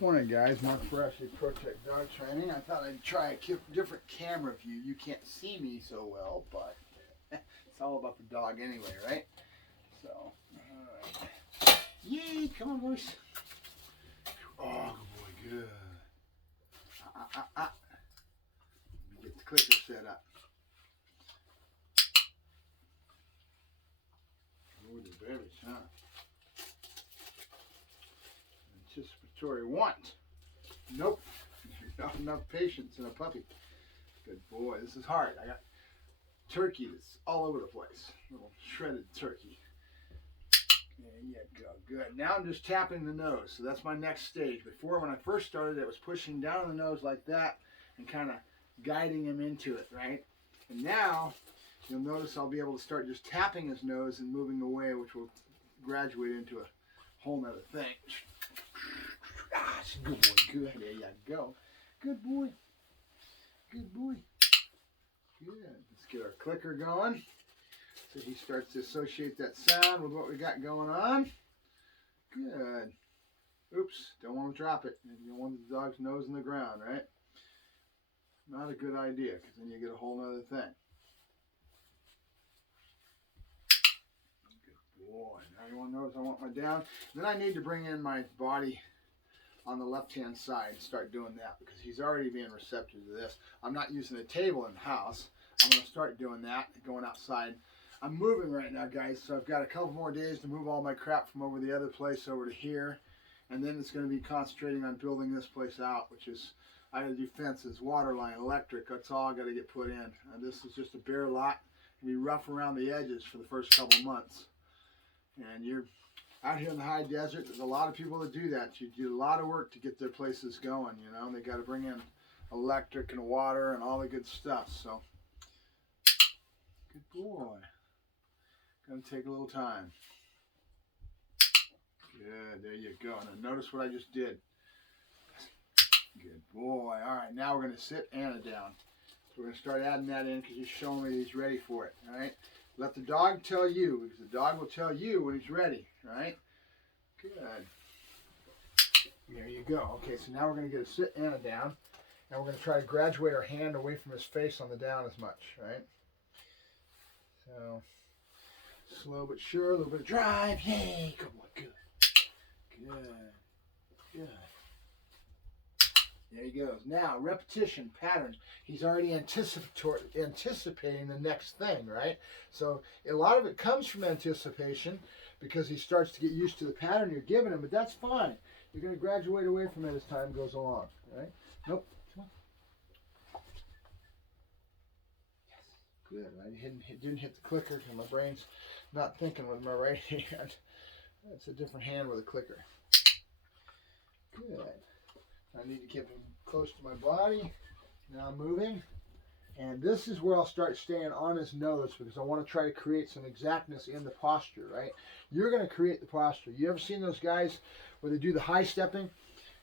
Morning guys, Mark Ferrasci, Protect Dog Training. I thought I'd try a different camera view. You can't see me so well, but it's all about the dog anyway, right? So, alright. Yay, come on boys. Oh, good boy, good. Let me get the clicker set up. Ooh, the berries, huh? Anticipatory want. Nope. Not enough patience in a puppy. Good boy. This is hard. I got turkey that's all over the place. Little shredded turkey. There you go. Good. Now I'm just tapping the nose. So that's my next stage. Before, when I first started, it was pushing down the nose like that and kind of guiding him into it, right? And now you'll notice I'll be able to start just tapping his nose and moving away, which will graduate into a whole nother thing. Ah, good boy, good. There you go. Good boy. Good boy. Good. Let's get our clicker going. So he starts to associate that sound with what we got going on. Good. Oops, don't want to drop it. You don't want the dog's nose in the ground, right? Not a good idea, because then you get a whole other thing. Good boy. Now you want to notice I want my down. Then I need to bring in my body on the left-hand side and start doing that, because he's already being receptive to this. I'm not using a table in the house. I'm going to start doing that, going outside. I'm moving right now, guys, so I've got a couple more days to move all my crap from over the other place over to here, and then it's going to be concentrating on building this place out, which is, I got to do fences, water line, electric. That's all I got to get put in. And this is just a bare lot. It'll be rough around the edges for the first couple months. And you're out here in the high desert, there's a lot of people that do that. You do a lot of work to get their places going, you know. They got to bring in electric and water and all the good stuff. So, good boy. Gonna take a little time. Good, there you go. Now notice what I just did. Good boy. All right, now we're gonna sit Anna down. So we're gonna start adding that in because he's showing me he's ready for it. All right. Let the dog tell you, because the dog will tell you when he's ready. Right? Good. There you go. Okay, so now we're going to get a sit Anna down, and we're going to try to graduate our hand away from his face on the down as much, right? So, slow but sure, a little bit of drive. Yay! Good boy, good. Good. Good. There he goes. Now, repetition, pattern. He's already anticipating the next thing, right? So, a lot of it comes from anticipation, because he starts to get used to the pattern you're giving him, but that's fine. You're going to graduate away from it as time goes along, right? Nope. Come on. Yes. Good. I didn't hit the clicker because my brain's not thinking with my right hand. That's a different hand with a clicker. Good. I need to keep him close to my body. Now I'm moving. And this is where I'll start staying on his nose, because I want to try to create some exactness in the posture, right? You're going to create the posture. You ever seen those guys where they do the high stepping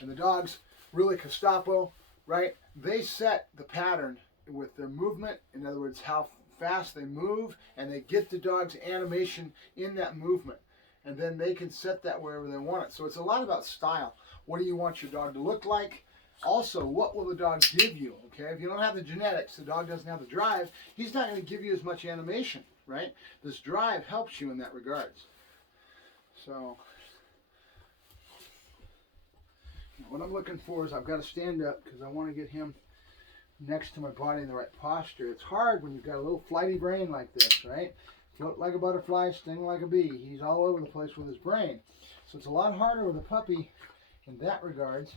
and the dog's really Gestapo, right? They set the pattern with their movement. In other words, how fast they move, and they get the dog's animation in that movement. And then they can set that wherever they want it. So it's a lot about style. What do you want your dog to look like? Also, what will the dog give you, okay? If you don't have the genetics, the dog doesn't have the drive, he's not going to give you as much animation, right? This drive helps you in that regards. So, what I'm looking for is I've got to stand up because I want to get him next to my body in the right posture. It's hard when you've got a little flighty brain like this, right? Float like a butterfly, sting like a bee. He's all over the place with his brain. So it's a lot harder with a puppy in that regards.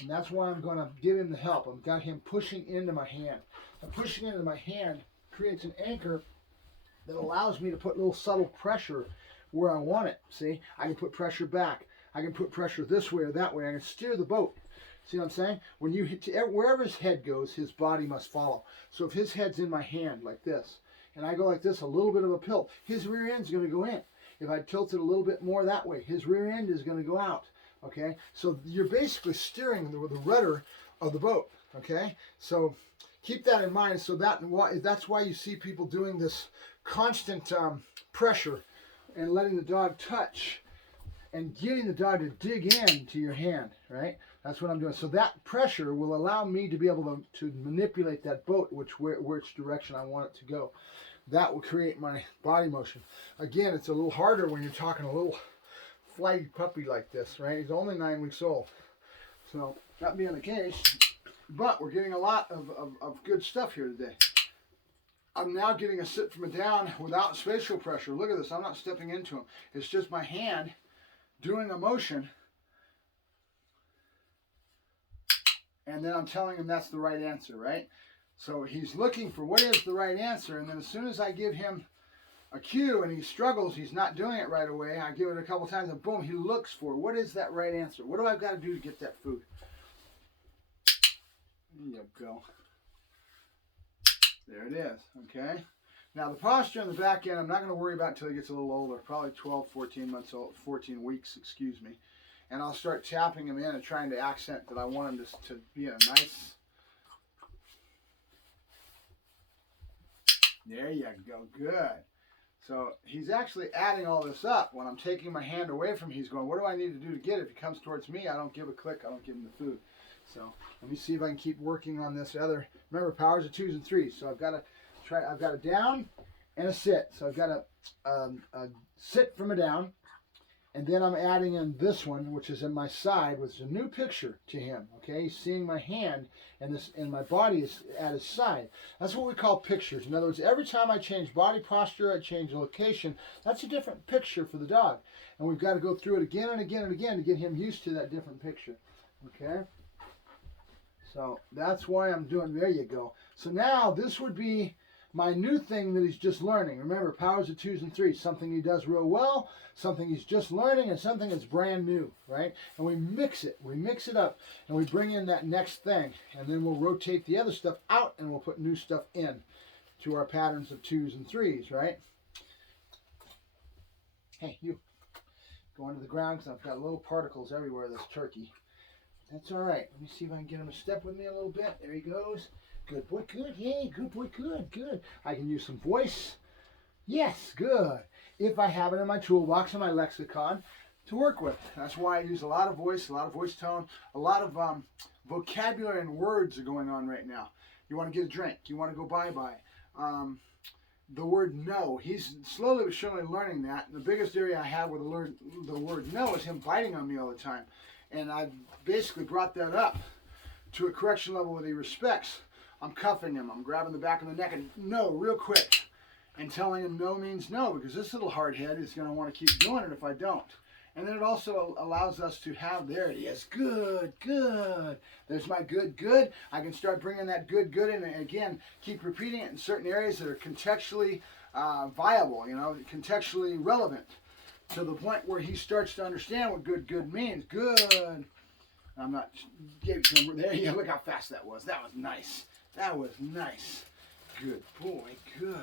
And that's why I'm going to give him the help. I've got him pushing into my hand. And pushing into my hand creates an anchor that allows me to put a little subtle pressure where I want it. See, I can put pressure back. I can put pressure this way or that way. I can steer the boat. See what I'm saying? When you hit, wherever his head goes, his body must follow. So if his head's in my hand like this, and I go like this, a little bit of a tilt, his rear end's going to go in. If I tilt it a little bit more that way, his rear end is going to go out. Okay, so you're basically steering the rudder of the boat. Okay, so keep that in mind. So that's why you see people doing this constant pressure and letting the dog touch and getting the dog to dig in to your hand, right? That's what I'm doing. So that pressure will allow me to be able to manipulate that boat, which direction I want it to go. That will create my body motion. Again, it's a little harder when you're talking a little flighty puppy like this, right? He's only 9 weeks old. So that being the case, but we're getting a lot of good stuff here today. I'm now getting a sit from a down without spatial pressure. Look at this. I'm not stepping into him. It's just my hand doing a motion. And then I'm telling him that's the right answer, right? So he's looking for what is the right answer. And then as soon as I give him a cue and he struggles, he's not doing it right away, I give it a couple times and boom, he looks for what is that right answer? What do I got to do to get that food? There you go. There it is, okay? Now the posture on the back end, I'm not going to worry about until he gets a little older, probably 12, 14 months old, 14 weeks, excuse me. And I'll start tapping him in and trying to accent that I want him to be a nice. There you go, good. So he's actually adding all this up. When I'm taking my hand away from him, he's going, what do I need to do to get it? If he comes towards me, I don't give a click, I don't give him the food. So let me see if I can keep working on this other. Remember, powers of 2s and 3s. So I've got a down and a sit. So I've got a sit from a down, and then I'm adding in this one, which is in my side, which is a new picture to him. Okay, he's seeing my hand, and my body is at his side. That's what we call pictures. In other words, every time I change body posture, I change the location. That's a different picture for the dog, and we've got to go through it again and again and again to get him used to that different picture. Okay. So that's why I'm doing, there you go. So now this would be my new thing that he's just learning. Remember, powers of 2s and 3s, something he does real well, something he's just learning, and something that's brand new, right? And we mix it up, and we bring in that next thing, and then we'll rotate the other stuff out, and we'll put new stuff in to our patterns of 2s and 3s, right? Hey, you, go onto the ground because I've got little particles everywhere, this turkey. That's all right. Let me see if I can get him to step with me a little bit. There he goes. Good boy, good. Hey, good boy, good, good. I can use some voice. Yes, good. If I have it in my toolbox, in my lexicon to work with. That's why I use a lot of voice tone, a lot of vocabulary and words are going on right now. You want to get a drink. You want to go bye-bye. The word no. He's slowly but surely learning that. And the biggest area I have with the word no is him biting on me all the time. And I've basically brought that up to a correction level that he respects. I'm cuffing him. I'm grabbing the back of the neck and no, real quick. And telling him no means no, because this little hard head is going to want to keep doing it if I don't. And then it also allows us to have, there he is, good, good. There's my good, good. I can start bringing that good, good in, and again, keep repeating it in certain areas that are contextually viable, you know, contextually relevant, to the point where he starts to understand what good, good means. Good. I'm not, there you go, look how fast that was. That was nice. That was nice. Good boy, good.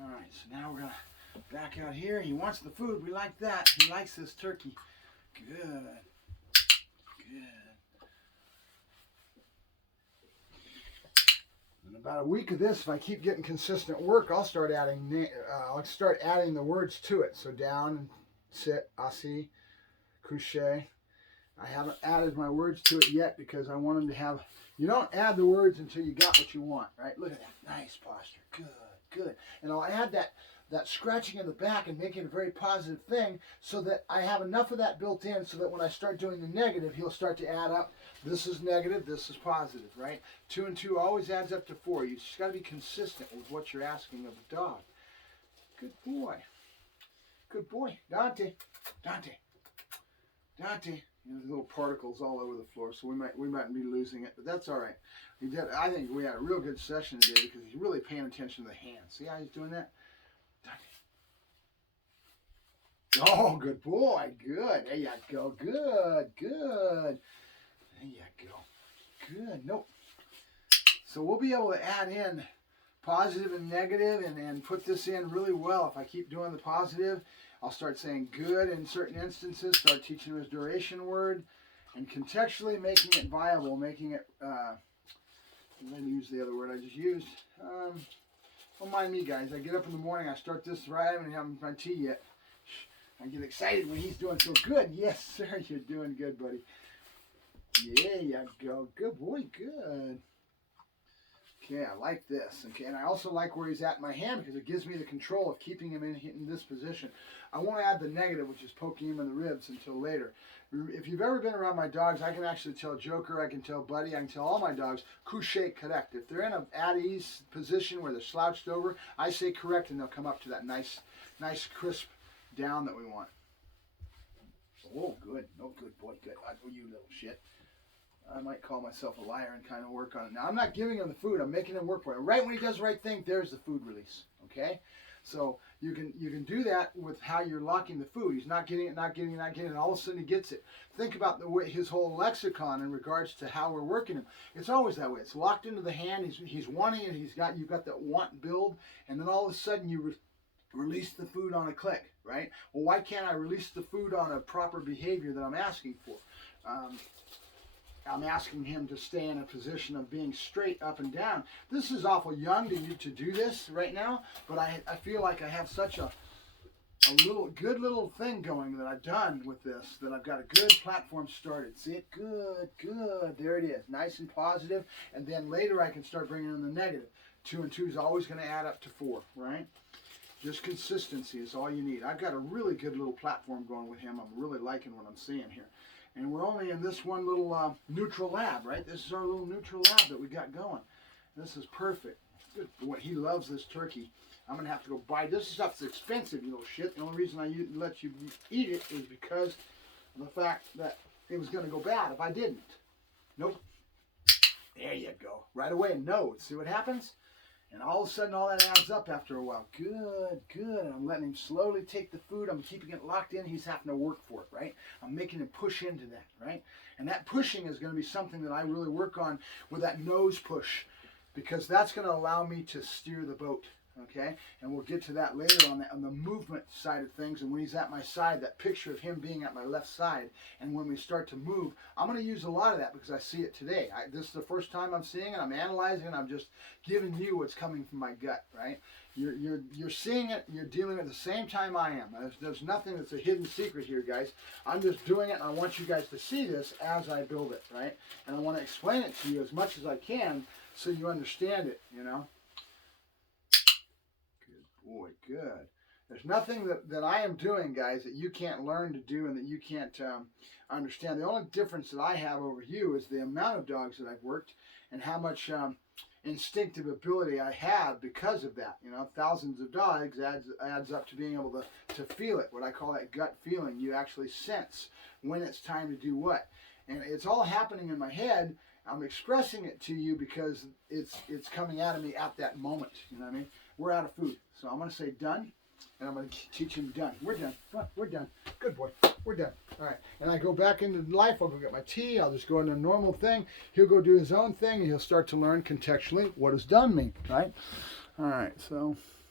All right, so now we're going to back out here. He wants the food. We like that. He likes this turkey. Good. Good. In about a week of this, if I keep getting consistent work, I'll start adding the words to it. So down, sit, assis, couché. I haven't added my words to it yet because I want them to have. You don't add the words until you got what you want, right? Look at that. Nice posture. Good, good. And I'll add that scratching in the back and make it a very positive thing so that I have enough of that built in so that when I start doing the negative, he'll start to add up. This is negative, this is positive, right? 2 and 2 always adds up to 4. You just got to be consistent with what you're asking of the dog. Good boy. Good boy. Dante. Dante. Dante. There's little particles all over the floor, so we might be losing it, but that's all right. I think we had a real good session today because he's really paying attention to the hands. See how he's doing that? Oh, good boy. Good. There you go. Good. Good. There you go. Good. Nope. So we'll be able to add in positive and negative and put this in really well. If I keep doing the positive, I'll start saying good in certain instances, start teaching him his duration word, and contextually making it viable, making it, let me use the other word I just used. Don't mind me, guys. I get up in the morning, I start this right, I haven't had my tea yet. I get excited when he's doing so good. Yes, sir, you're doing good, buddy. Yeah, you go. Good boy, good. Okay, I like this. Okay, and I also like where he's at in my hand because it gives me the control of keeping him in this position. I won't add the negative, which is poking him in the ribs, until later. If you've ever been around my dogs, I can actually tell Joker, I can tell Buddy, I can tell all my dogs, couché correct. If they're in an at-ease position where they're slouched over, I say correct, and they'll come up to that nice crisp down that we want. Oh, good. Oh, good boy. Good. Oh, you little shit. I might call myself a liar and kind of work on it. Now, I'm not giving him the food. I'm making him work for it. Right when he does the right thing, there's the food release. Okay? So you can do that with how you're locking the food. He's not getting it, not getting it, not getting it, and all of a sudden he gets it. Think about the way his whole lexicon in regards to how we're working him. It's always that way. It's locked into the hand. He's wanting it. You've got that want build, and then all of a sudden you release the food on a click, right? Well, why can't I release the food on a proper behavior that I'm asking for? I'm asking him to stay in a position of being straight up and down. This is awful young to do this right now, but I feel like I have such a good little thing going that I've done with this, that I've got a good platform started. See it? Good, good. There it is. Nice and positive. And then later I can start bringing in the negative. 2 and 2 is always going to add up to 4, right? Just consistency is all you need. I've got a really good little platform going with him. I'm really liking what I'm seeing here. And we're only in this one little Nutral Lab, right? This is our little Nutral Lab that we got going. This is perfect. Good boy. He loves this turkey. I'm going to have to go buy. This stuff's expensive, you little shit. The only reason I let you eat it is because of the fact that it was going to go bad if I didn't. Nope. There you go. Right away, no. See what happens? And all of a sudden, all that adds up after a while. Good, good. And I'm letting him slowly take the food. I'm keeping it locked in. He's having to work for it, right? I'm making him push into that, right? And that pushing is going to be something that I really work on with that nose push, because that's going to allow me to steer the boat, okay? And we'll get to that later on the movement side of things. And when he's at my side, that picture of him being at my left side, and when we start to move, I'm going to use a lot of that because I see it today. This is the first time I'm seeing it. I'm analyzing it. I'm just giving you what's coming from my gut, right? You're seeing it. You're dealing at the same time I am. There's nothing that's a hidden secret here, guys. I'm just doing it, and I want you guys to see this as I build it, right? And I want to explain it to you as much as I can so you understand it, you know? Boy, good. There's nothing that I am doing, guys, that you can't learn to do and that you can't understand. The only difference that I have over you is the amount of dogs that I've worked and how much instinctive ability I have because of that. You know, thousands of dogs adds up to being able to feel it, what I call that gut feeling. You actually sense when it's time to do what. And it's all happening in my head. I'm expressing it to you because it's coming out of me at that moment. You know what I mean? We're out of food. So I'm going to say done, and I'm going to teach him done. We're done. We're done. Good boy. We're done. All right. And I go back into life. I'll go get my tea. I'll just go into a normal thing. He'll go do his own thing, and he'll start to learn contextually what does done mean, right? All right. So